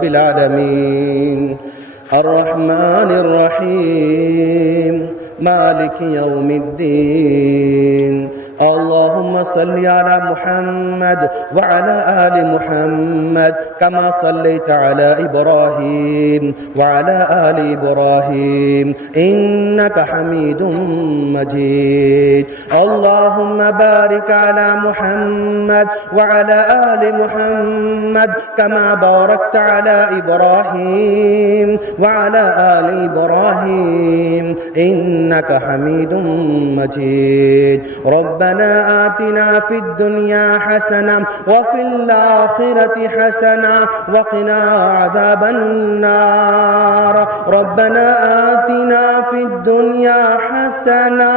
رب العالمين الرحمن الرحيم مالك يوم الدين اللهم صل على محمد وعلى آل محمد كما صليت على إبراهيم وعلى آل إبراهيم إنك حميد مجيد اللهم بارك على محمد وعلى آل محمد كما باركت على إبراهيم وعلى آل إبراهيم إنك حميد مجيد ربنا آتنا في الدنيا حسنة وفي الآخرة حسنة وقنا عذاب النار ربنا آتنا في الدنيا حسنة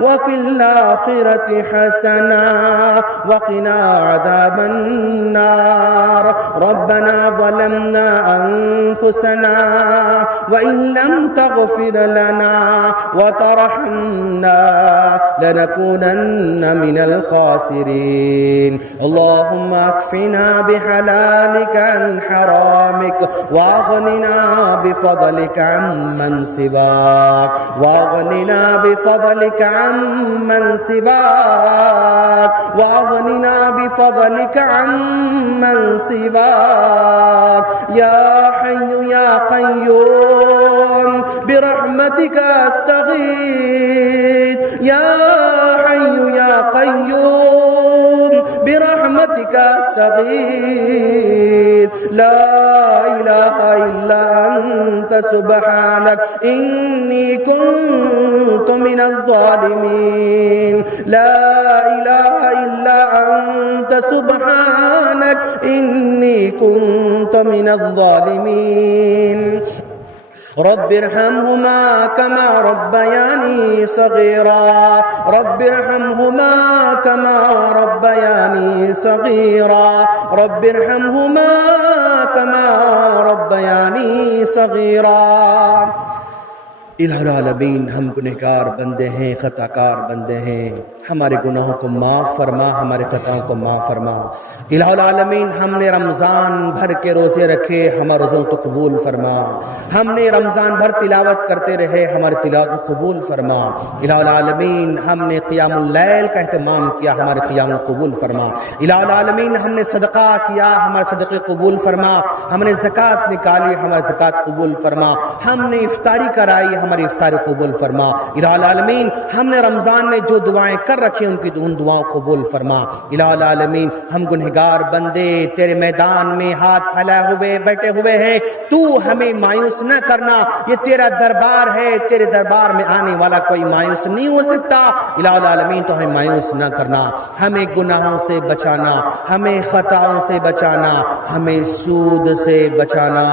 وفي الآخرة حسنة وقنا عذاب النار ربنا ظلمنا أنفسنا وإن لم تغفر لنا وترحمنا لنكونن من الخاسرين اللهم اكفنا بحلالك عن حرامك واغننا بفضلك عمن سواك واغننا بفضلك عمن سواك واغننا بفضلك عمن سواك يا حي يا قيوم برحمتك استغيث يا حي يا قيوم برحمتك استغيث لا إله إلا أنت سبحانك إني كنت من الظالمين لا إله إلا أنت سبحانك إني كنت من الظالمين رب ارحمهما كما ربياني صغيرا رب ارحمهما كما ربياني صغيرا رب ارحمهما كما ربياني صغيرا الہ العالمین ہم گنہگار بندے ہیں خطا کار بندے ہیں ہمارے گناہوں کو معاف فرما ہمارے خطاؤں کو معاف فرما الہ العالمین ہم نے رمضان بھر کے روزے رکھے ہمارے روزوں کو قبول فرما ہم نے رمضان بھر تلاوت کرتے رہے ہماری تلاوت کو قبول فرما الہ العالمین ہم نے قیام اللیل کا اہتمام کیا ہمارے قیام کو قبول فرما الہ العالمین ہم نے صدقہ کیا ہمارے صدقے قبول فرما ہم نے زکوٰۃ نکالی ہماری زکوٰۃ قبول فرما ہم نے افطاری کرائی ہماری افطاری قبول فرما الہ العالمین ہم نے رمضان میں جو دعائیں کر رکھی ان کی ان دعاؤں قبول فرما الہ العالمین ہم گنہگار بندے تیرے میدان میں ہاتھ پھیلائے ہوئے بیٹھے ہوئے ہیں تو ہمیں مایوس نہ کرنا یہ تیرا دربار ہے تیرے دربار میں آنے والا کوئی مایوس نہیں ہو سکتا الہ العالمین تو ہمیں مایوس نہ کرنا ہمیں گناہوں سے بچانا ہمیں خطاؤں سے بچانا ہمیں سود سے بچانا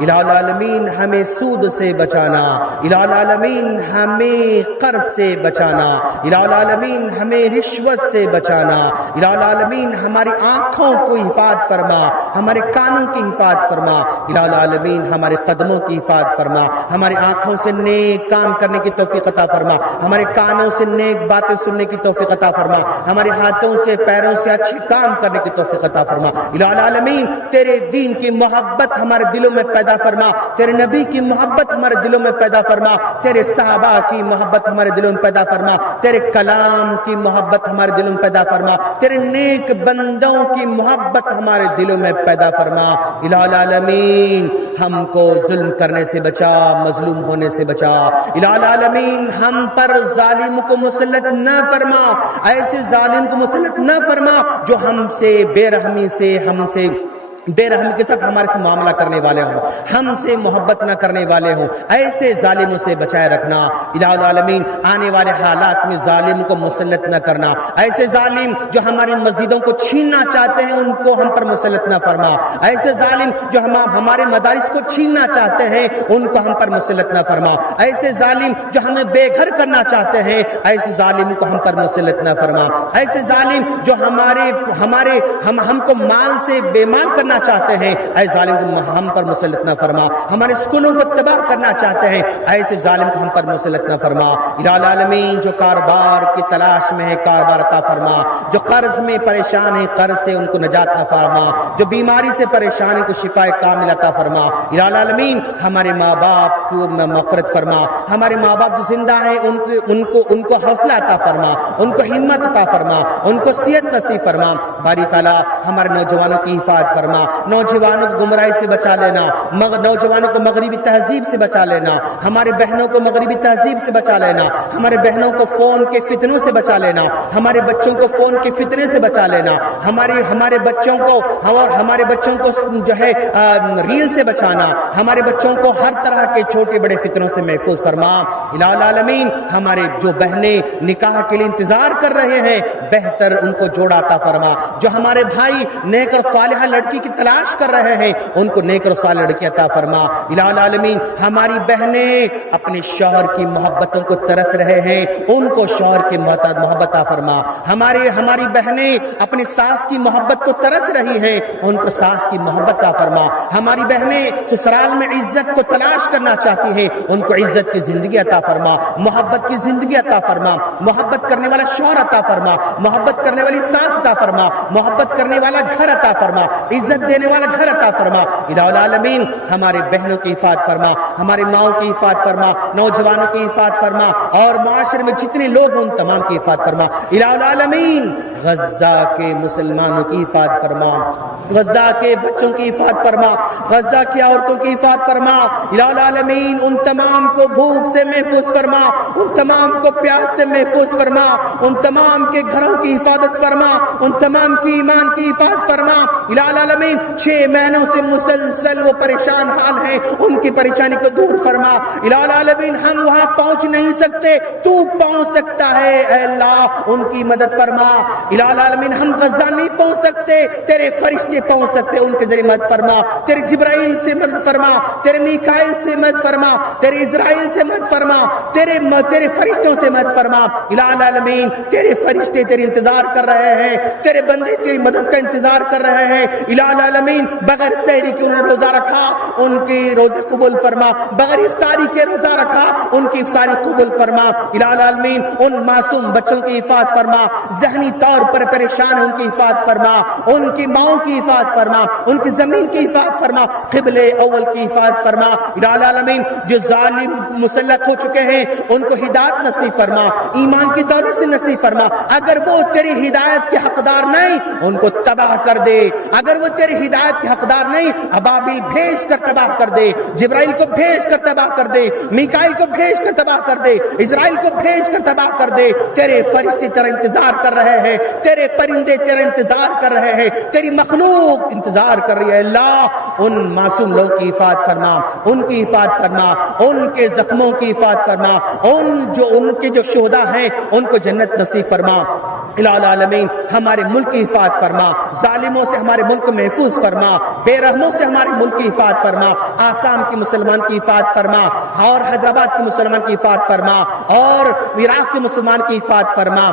الہ العالمین ہمیں سود سے بچانا الہ العالمین ہمیں قرض سے بچانا الہ العالمین ہمیں رشوت سے بچانا الہ العالمین ہماری آنکھوں کو حفاظت فرما ہمارے کانوں کی حفاظت فرما الہ العالمین ہمارے قدموں کی حفاظت فرما ہماری آنکھوں سے نیک کام کرنے کی توفیق عطا فرما ہمارے کانوں سے نیک باتیں سننے کی توفیق عطا فرما ہمارے ہاتھوں سے پیروں سے اچھے کام کرنے کی توفیق عطا فرما الہ العالمین تیرے دین کی محبت ہمارے دلوں میں پیدا فرما تیرے نبی کی محبت ہمارے دلوں میں پیدا فرما تیرے صحابہ کی محبت ہمارے دلوں میں پیدا فرما تیرے کلام کی محبت ہمارے دلوں میں پیدا فرما تیرے نیک بندوں کی محبت ہمارے دلوں میں پیدا فرما الہ العالمین ہم کو ظلم کرنے سے بچا مظلوم ہونے سے بچا الہ العالمین ہم پر ظالم کو مسلط نہ فرما ایسے ظالم کو مسلط نہ فرما جو ہم سے بے رحمی سے ہم سے بے رحمی کے ساتھ ہمارے سے معاملہ کرنے والے ہوں ہم سے محبت نہ کرنے والے ہوں ایسے ظالموں سے بچائے رکھنا الہ العالمین آنے والے حالات میں ظالم کو مسلط نہ کرنا ایسے ظالم جو ہماری مسجدوں کو چھیننا چاہتے ہیں ان کو ہم پر مسلط نہ فرما ایسے ظالم جو ہمارے مدارس کو چھیننا چاہتے ہیں ان کو ہم پر مسلط نہ فرما ایسے ظالم جو ہمیں بے گھر کرنا چاہتے ہیں ایسے ظالم کو ہم پر مسلط نہ فرما ایسے ظالم جو ہم کو مال سے بے مال کرنا کرنا چاہتے ہیں اے ظالم کو ہم پر مسلط نہ فرما، ہمارے سکولوں کو تباہ کرنا چاہتے ہیں ایسے ظالم کو ہم پر مسلط نہ فرما۔ الہ العالمین جو کاروبار کی تلاش میں ہے کاروبار عطا فرما، جو قرض میں پریشان ہے قرض سے ان کو نجات عطا فرما، جو بیماری سے پریشان ہے کو شفا کامل عطا فرما۔ الہ العالمین ہمارے ماں باپ کو مغفرت فرما، ہمارے ماں باپ جو زندہ ہیں ان کو حوصلہ عطا فرما، ان کو ہمت عطا فرما، ان کو صحت نصیب فرما۔ باری تعالیٰ ہمارے نوجوانوں کی حفاظت فرما، نوجوانوں کو گمراہی سے بچا لینا، نوجوانوں کو مغربی تہذیب سے بچا لینا، ہمارے بہنوں کو مغربی تہذیب سے بچا لینا، ہمارے بہنوں کو فون کے فتنوں سے بچا لینا، ہمارے بچوں کو فون کے فتنے سے بچا لینا، ہمارے بچوں کو جو ہے ریل سے بچانا، ہمارے بچوں کو ہر طرح کے چھوٹے بڑے فتنوں سے محفوظ فرما۔ الہ العالمین ہمارے جو بہنیں نکاح کے لیے انتظار کر رہے ہیں بہتر ان کو جوڑا عطا فرما، جو ہمارے بھائی نیک اور صالحہ لڑکی کی تلاش کر رہے ہیں ان کو نیک اور صالح لڑکی عطا فرما۔ الہ العالمین ہماری بہنیں اپنے شوہر کی محبتوں کو ترس رہے ہیں ان کو شوہر کی محبت عطا فرما، ہماری بہنیں اپنی ساس کی محبت کو ترس رہی ہیں ان کو ساس کی محبت عطا فرما، ہماری بہنیں سسرال میں عزت کو تلاش کرنا چاہتی ہیں ان کو عزت کی زندگی عطا فرما، محبت کی زندگی عطا فرما، محبت کرنے والا شوہر عطا فرما، محبت کرنے والی ساس عطا فرما، محبت کرنے والا گھر عطا فرما، عزت دینے والا گھر عطا فرما۔ الہ العالمین ہمارے بہنوں کی حفاظت فرما، ہمارے ماؤں کی حفاظت فرما، نوجوانوں کی حفاظت فرما اور معاشرے میں جتنے لوگ ہیں ان تمام کی حفاظت فرما۔ الہ العالمین غزہ کے مسلمانوں کی حفاظت فرما، غزہ کے بچوں کی حفاظت فرما، غزہ کی عورتوں کی حفاظت فرما۔ الہ العالمین ان تمام کو بھوک سے محفوظ فرما، ان تمام کو پیاس سے محفوظ فرما، ان تمام کے گھروں کی حفاظت فرما، ان تمام کی ایمان کی حفاظت فرما۔ الہ العالمین 6 مہینوں سے مسلسل وہ پریشان حال ہیں ان کی پریشانی کو دور فرما۔ الہ العالمین ہم وہاں پہنچ نہیں سکتے تو پہنچ سکتا ہے اے اللہ ان کی مدد فرما۔ الہ العالمین ہم غزہ نہیں پہنچ سکتے تیرے فرشتے پہنچ سکتے ان کے ذریعے مدد فرما، تیرے جبرائیل سے مدد فرما، تیرے میکائیل سے مدد فرما، تیرے اسرائیل سے مدد فرما، تیرے فرشتوں سے مدد فرما۔ الہ العالمین تیرے فرشتے تیرے انتظار کر رہے ہیں، تیرے بندے تیری مدد کا انتظار کر رہے ہیں۔ الہ العالمین بغیر سحری کے انہوں نے روزہ رکھا ان کی روزے قبول فرما، بغیر افطاری کے روزہ رکھا ان کی افطاری قبول فرما۔ الہ العالمین ان معصوم بچوں کی حفاظت فرما، ذہنی طور پر پریشان ان کی حفاظت فرما، ان کی ماؤں کی حفاظت فرما، ان کی زمین کی حفاظت فرما، قبل اول کی حفاظت فرما۔ الہ العالمین جو ظالم مسلط ہو چکے ہیں ان کو ہدایت نصیب فرما، ایمان کی دولت سے نصیب فرما، اگر وہ تیری ہدایت کے حقدار نہیں ان کو تباہ کر دے، اگر وہ تیری ہدایت کے حقدار نہیں ابابیل بھیج کر تباہ کر دے، جبرائیل کو بھیج کر تباہ کر دے، میکائیل کو بھیج کر تباہ کر دے، اسرائیل کو بھیج کر تباہ کر دے۔ تیرے فرشتے تیرا انتظار کر رہے ہیں، تیرے پرندے تیرا انتظار کر رہے ہیں، تیری مخلوق انتظار کر رہی ہے۔ اللہ ان معصوم لوگوں کی حفاظت فرما، ان کی حفاظت فرما، ان کے زخموں کی حفاظت فرما، ان کے جو شہداء ہیں ان کو جنت نصیب فرما۔ الہ العالمین ہمارے ملک کی حفاظت فرما، ظالموں سے ہمارے ملک محفوظ فرما، بے رحموں سے ہمارے ملک کی حفاظت فرما، آسام کے مسلمان کی حفاظت فرما اور حیدرآباد کے مسلمان کی حفاظت فرما اور عراق کے مسلمان کی حفاظت فرما،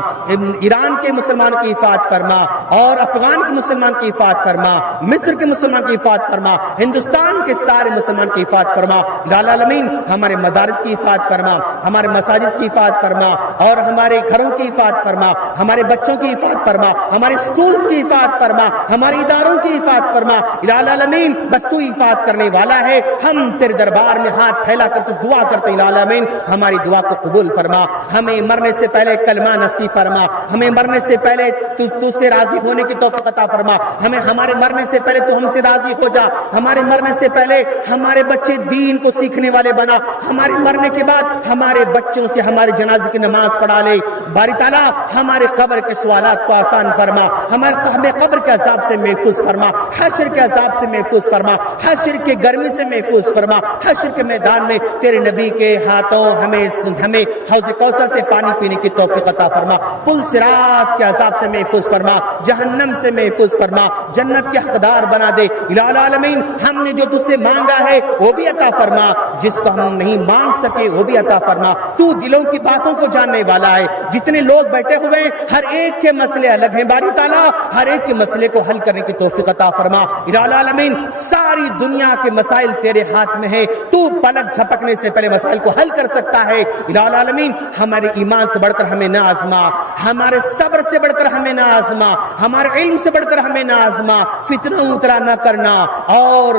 ایران کے مسلمان کی حفاظت فرما اور افغان کے مسلمان کی حفاظت فرما، مصر کے مسلمان کی حفاظت فرما، ہندوستان کے سارے مسلمان کی حفاظت فرما۔ الہ العالمین ہمارے مدارس کی حفاظت فرما، ہمارے مساجد کی حفاظت فرما اور ہمارے گھروں کی حفاظت فرما، ہمارے بچوں کی حفاظت فرما، ہمارے سکولز کی حفاظت فرما، ہمارے اداروں کی حفاظت فرما۔ الہ العالمین بس تو حفاظت کرنے والا ہے، ہم تیرے دربار میں ہاتھ پھیلا کر تو دعا کرتے ہیں الہ العالمین ہماری دعا کو قبول فرما، ہمیں مرنے سے پہلے کلمہ نصیب فرما، ہمیں مرنے سے پہلے تو سے راضی ہونے کی توفیق عطا فرما، ہمیں ہمارے مرنے سے پہلے تو ہم سے راضی ہو جا، ہمارے مرنے سے پہلے ہمارے بچے دین کو سیکھنے والے بنا، ہمارے مرنے کے بعد ہمارے بچوں سے ہمارے جنازے کی نماز پڑھا لے۔ باری تعالیٰ ہمارے قبر کے سوالات کو آسان فرما، ہمیں قبر کے عذاب سے محفوظ فرما، حشر کے عذاب سے محفوظ فرما، حشر کے گرمی سے محفوظ فرما، حشر کے میدان میں تیرے نبی کے ہاتھوں ہمیں حوض کوثر سے پانی پینے کی توفیق عطا فرما، پل صراط کے عذاب سے محفوظ فرما، جہنم سے محفوظ فرما، جنت کے حقدار بنا دے۔ الہ العالمین ہم نے جو تجھ سے مانگا ہے وہ بھی عطا فرما، جس کو ہم نہیں مانگ سکے وہ بھی عطا فرما۔ تو دلوں کی باتوں کو جاننے والا ہے، جتنے لوگ بیٹھے ہوئے ہیں ہر ہر ایک کے مسئلے الگ ہیں، باری تعالیٰ ہر ایک کے مسئلے کو حل کرنے کی توفیق عطا فرما۔ الہ العالمین ساری دنیا کے مسائل تیرے ہاتھ میں ہیں، تو پلک جھپکنے سے پہلے مسائل کو حل کر سکتا ہے۔ الہ العالمین ہمارے ایمان سے بڑھ کر ہمیں نہ آزما، ہمارے صبر سے بڑھ کر ہمیں نہ آزما، ہمارے علم سے بڑھ کر ہمیں نہ آزما، فتنہ مبتلا نہ کرنا، اور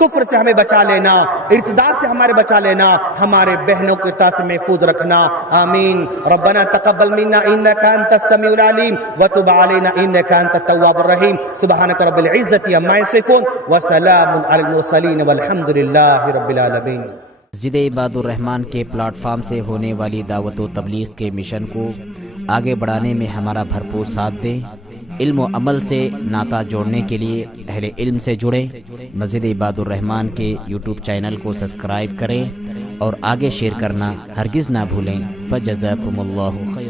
کفر سے ہمیں بچا لینا، ارتداد سے ہمارے بچا لینا، ہمارے بہنوں کو ارتداد سے محفوظ رکھنا، آمین۔ ربنا تقبل منا انك انت السميع العليم وتب علينا انك انت التواب الرحيم سبحانك رب العزة عما يصفون وسلام على المرسلين والحمد لله رب العالمين۔ مسجد عباد الرحمن کے پلیٹ فارم سے ہونے والی دعوت و تبلیغ کے مشن کو آگے بڑھانے میں ہمارا بھرپور ساتھ دیں۔ علم و عمل سے ناطہ جوڑنے کے لیے اہل علم سے جڑیں۔ مسجد عباد الرحمن کے یوٹیوب چینل کو سبسکرائب کریں اور آگے شیئر کرنا ہرگز نہ بھولیں۔ فجزاکم اللہ خیر۔